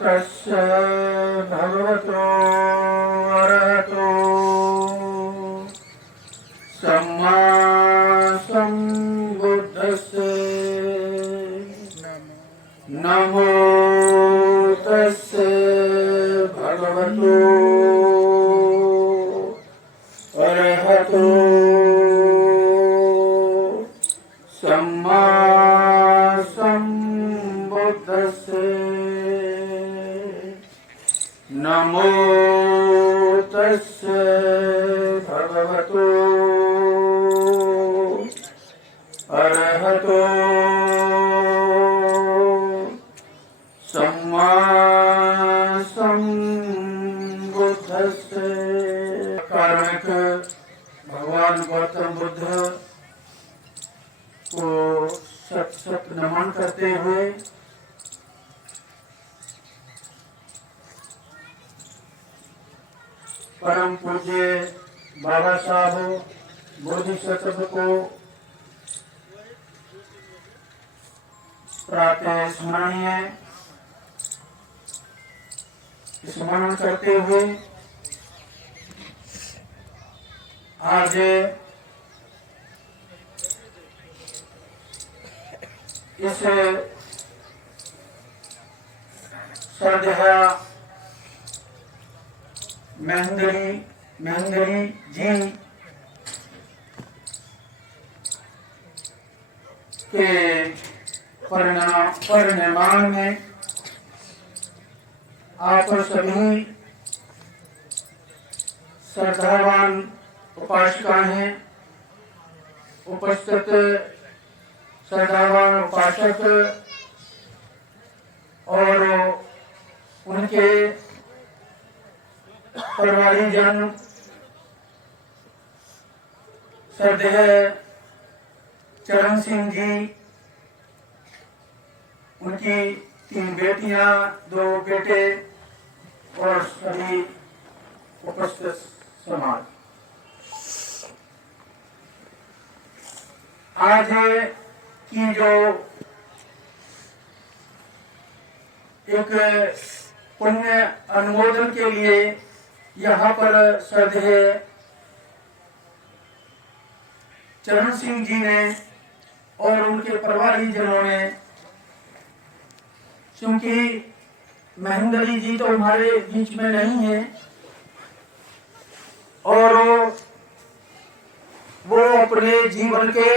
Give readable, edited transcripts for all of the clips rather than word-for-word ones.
तस्य भगवतो अरहतो सम्मा सम्बुद्धस्से नमो तस्य भगवतो अरहतो सम्मा सम्बुद्धस्से नमो तस्य भगवतो अरहतो सम्मा सम्बुद्धस्से। कारण भगवान गौतम बुद्ध को सत सत नमन करते हुए परम पूज्य बाबा साहब बोधिसत्व को प्रातः स्मरणीय स्मरण करते हुए आज इस श्रद्धा महेंद्री जी के परिनिर्माण में आप सभी श्रद्धावान उपासकाएं उपस्थित श्रद्धावान उपासक और उनके परिवारीजन श्रद्धेय चरण सिंह जी, उनकी 3 बेटियां 2 बेटे और सभी उपस्थित समाज। आज की जो एक पुण्य अनुमोदन के लिए यहाँ पर श्रद्धेय चरण सिंह जी ने और उनके परिवारजनों ने, क्योंकि महेंद्री जी तो हमारे बीच में नहीं है और वो अपने जीवन के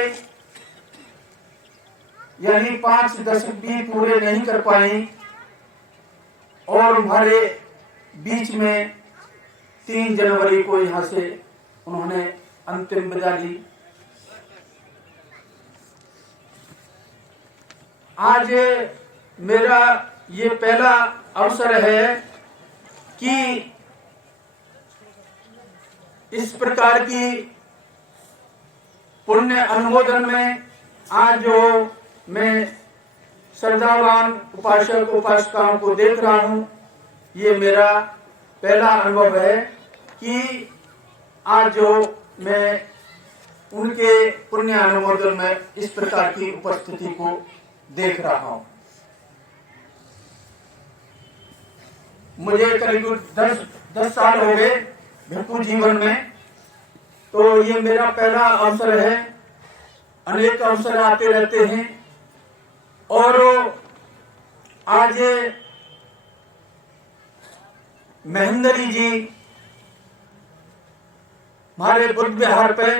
यानी 5 दशक भी पूरे नहीं कर पाए और हमारे बीच में 3 जनवरी को यहाँ से उन्होंने अंतिम विदा ली। आज मेरा ये पहला अवसर है कि इस प्रकार की पुण्य अनुमोदन में आज जो मैं श्रद्धावान उपासक उपासिकाओं को देख रहा हूँ, ये मेरा पहला अनुभव है कि आज जो मैं उनके पुण्य अनुमोदन में इस प्रकार की उपस्थिति को देख रहा हूँ। मुझे करीब 10 साल हो गए भिक्षु जीवन में, तो ये मेरा पहला अवसर है। अनेक अवसर आते रहते हैं और आज महेंद्री जी हमारे बुद्ध विहार पे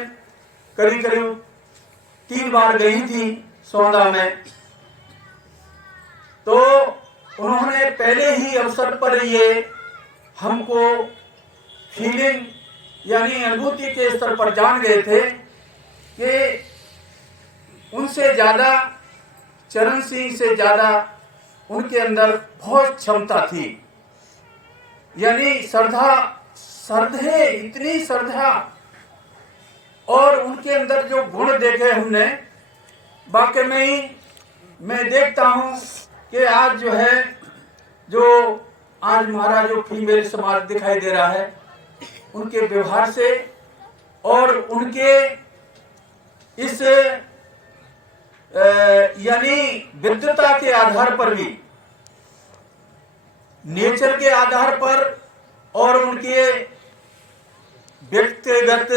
करीब 3 बार गई थी सौंदा में, तो उन्होंने पहले ही अवसर पर ये हमको फीलिंग यानी अनुभूति के स्तर पर जान गए थे कि उनसे ज्यादा चरण सिंह से ज्यादा उनके अंदर बहुत क्षमता थी। यानी इतनी श्रद्धा और उनके अंदर जो गुण देखे हमने, वाकई में ही मैं देखता हूँ कि आज जो है जो आज हमारा जो फीमेल समाज दिखाई दे रहा है, उनके व्यवहार से और उनके इस यानी विद्वता के आधार पर भी नेचर के आधार पर और उनके व्यक्तिगत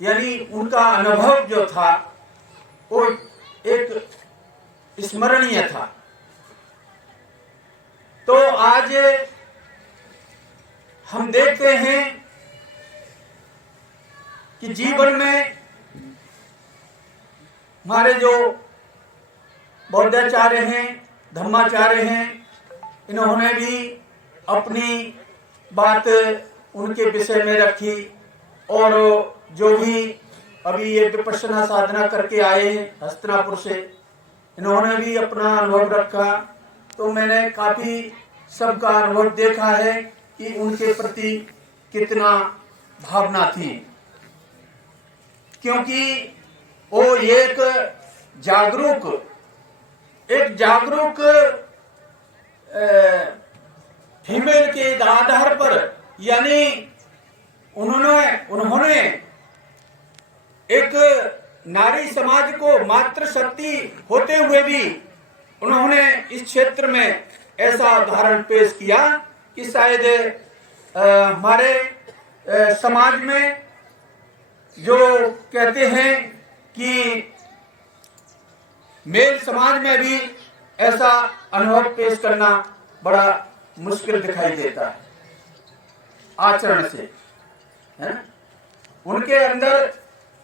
यानी उनका अनुभव जो था वो एक स्मरणीय था। तो आज हम देखते हैं कि जीवन में हमारे जो बौद्धाचार्य हैं, धम्माचार्य हैं, इन्होंने भी अपनी बात उनके विषय में रखी और जो भी अभी ये विपश्यना साधना करके आए हैं हस्तिनापुर से, इन्होंने भी अपना अनुभव रखा। तो मैंने काफी सबका अनुभव देखा है कि उनके प्रति कितना भावना थी, क्योंकि वो एक जागरूक फीमेल के आधार पर, यानी उन्होंने एक नारी समाज को मातृशक्ति होते हुए भी उन्होंने इस क्षेत्र में ऐसा उदाहरण पेश किया कि शायद हमारे समाज में जो कहते हैं कि मेल समाज में भी ऐसा अनुभव पेश करना बड़ा मुश्किल दिखाई देता है आचरण से, है ना? उनके अंदर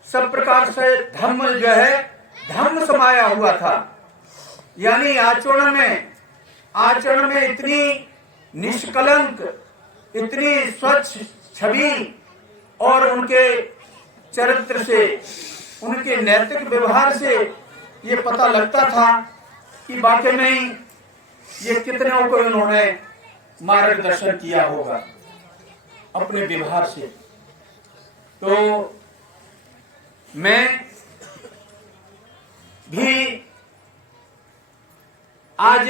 सब प्रकार से धर्म जो है धर्म समाया हुआ था, यानी आचरण में इतनी निष्कलंक, इतनी स्वच्छ छवि और उनके चरित्र से, उनके नैतिक व्यवहार से ये पता लगता था कि वाकई में ये कितनों को उन्होंने मार्गदर्शन किया होगा अपने व्यवहार से। तो मैं भी आज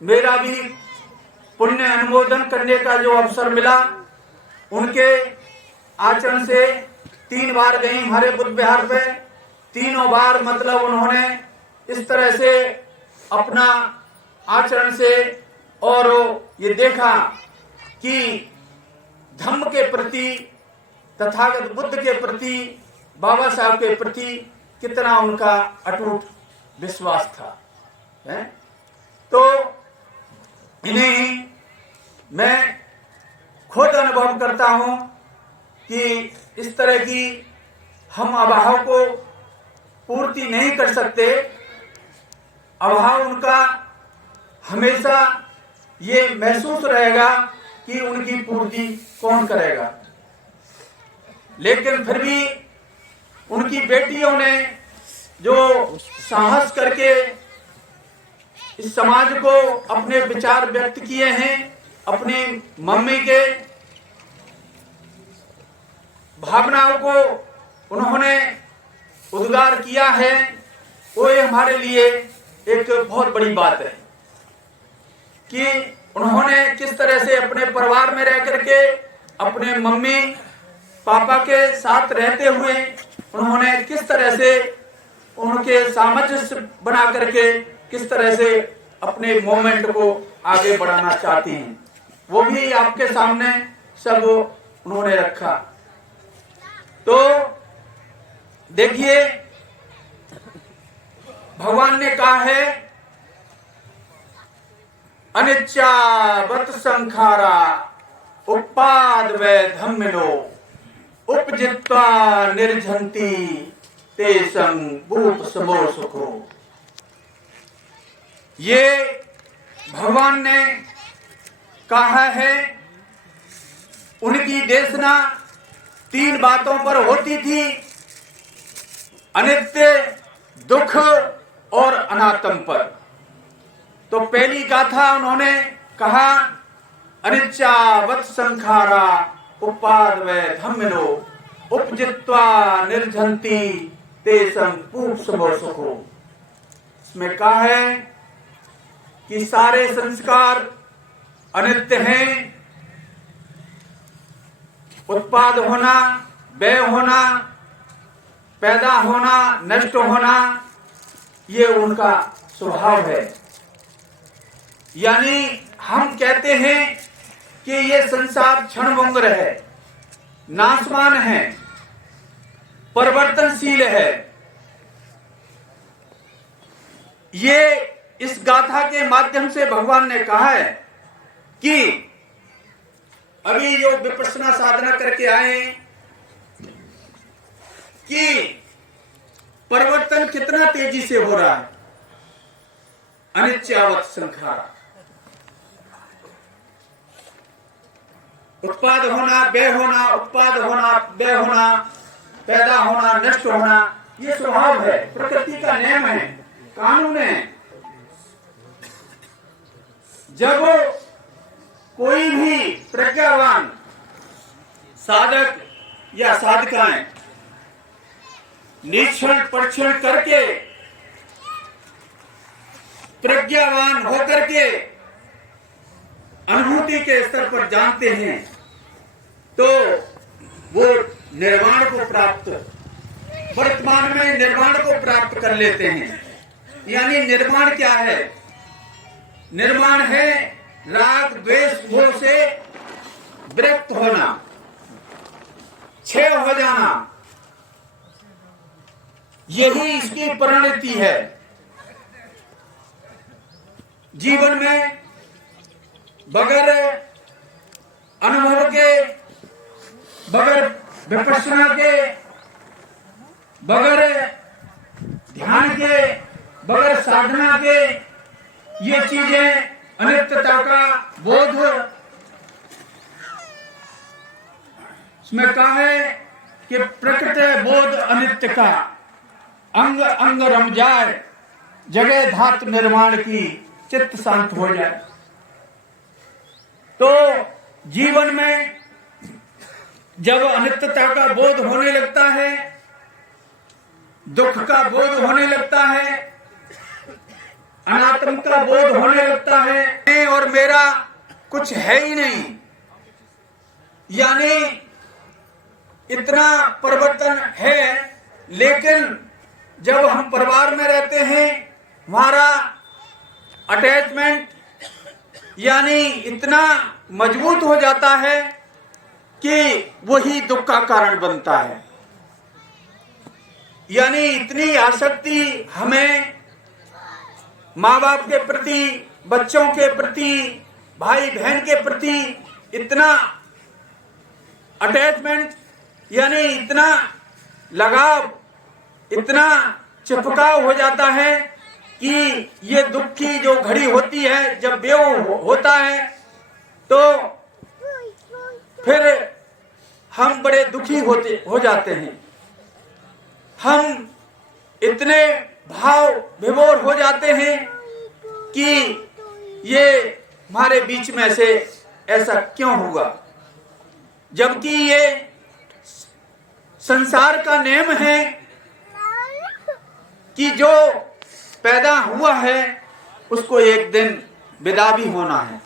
मेरा भी पुण्य अनुमोदन करने का जो अवसर मिला, उनके आचरण से 3 बार गई हमारे बुद्ध विहार पे, तीनों बार मतलब उन्होंने इस तरह से अपना आचरण से और ये देखा कि धम्म के प्रति, तथागत बुद्ध के प्रति, बाबा साहब के प्रति कितना उनका अटूट विश्वास था, है? तो इन्हें मैं खुद अनुभव करता हूं कि इस तरह की हम अभाव को पूर्ति नहीं कर सकते। अभाव उनका हमेशा ये महसूस रहेगा कि उनकी पूर्ति कौन करेगा, लेकिन फिर भी उनकी बेटियों ने जो साहस करके इस समाज को अपने विचार व्यक्त किए हैं, अपनी मम्मी के भावनाओं को उन्होंने उद्गार किया है, वो हमारे लिए एक बहुत बड़ी बात है कि उन्होंने किस तरह से अपने परिवार में रह करके, अपने मम्मी पापा के साथ रहते हुए उन्होंने किस तरह से उनके सामंजस्य बना करके किस तरह से अपने मोमेंट को आगे बढ़ाना चाहती हैं, वो भी आपके सामने सब उन्होंने रखा। तो देखिए, भगवान ने कहा है अनिच्चावत संखारा उपाद व धम्मिनो उपजित्वा निर्झंती तेसं भूप समो सुखो। ये भगवान ने कहा है, उनकी देशना 3 बातों पर होती थी, अनित्य, दुख और अनात्म पर। तो पहली गाथा उन्होंने कहा अनिच्चावत संखारा उपाद व धम्मिनो उपजित्वा निर्झंती तेसं भूप समो सुखो। इसमें कहा है कि सारे संस्कार अनित्य हैं, उत्पाद होना, व्यय होना, पैदा होना, नष्ट होना, ये उनका स्वभाव है। यानी हम कहते हैं कि ये संसार क्षणभंगुर है, नाशवान है, परिवर्तनशील है। ये इस गाथा के माध्यम से भगवान ने कहा है कि अभी जो विपश्यना साधना करके आए कि परिवर्तन कितना तेजी से हो रहा है। अनित्यावत संखार, उत्पाद होना, व्यय होना, उत्पाद होना, व्यय होना, पैदा होना, नष्ट होना, ये स्वभाव है, प्रकृति का नियम है, कानून है। जब कोई भी प्रज्ञावान साधक या साधिकाएं निरीक्षण परीक्षण करके प्रज्ञावान होकर के अनुभूति के स्तर पर जानते हैं तो वो निर्वाण को प्राप्त, वर्तमान में निर्वाण को प्राप्त कर लेते हैं। यानी निर्वाण क्या है? निर्वाण है राग द्वेष मोह से विरक्त होना, क्षय हो जाना। यही इसकी परिणति है। जीवन में बगैर अनुभव के, बगैर विपश्यना के, बगैर ध्यान के, बगैर साधना के ये चीजें अनित्यता का बोध, इसमें कहा है कि प्रकट बोध अनित्य का, अंग अंग रम जाए, जगह धातु निर्माण की, चित्त शांत हो जाए। तो जीवन में जब अनित्यता का बोध होने लगता है, दुख का बोध होने लगता है, अनात्म का बोध होने लगता है, मैं और मेरा कुछ है ही नहीं, यानी इतना परिवर्तन है। लेकिन जब हम परिवार में रहते हैं, हमारा अटैचमेंट यानी इतना मजबूत हो जाता है कि वही दुख का कारण बनता है। यानी इतनी आसक्ति हमें माँ बाप के प्रति, बच्चों के प्रति, भाई बहन के प्रति इतना अटैचमेंट यानी इतना लगाव, इतना चिपकाव हो जाता है कि ये दुख की जो घड़ी होती है, जब बेव होता है तो फिर हम बड़े दुखी हो जाते हैं। हम इतने भाव विभोर हो जाते हैं कि ये हमारे बीच में से ऐसा क्यों हुआ, जबकि ये संसार का नियम है कि जो पैदा हुआ है उसको एक दिन विदा भी होना है।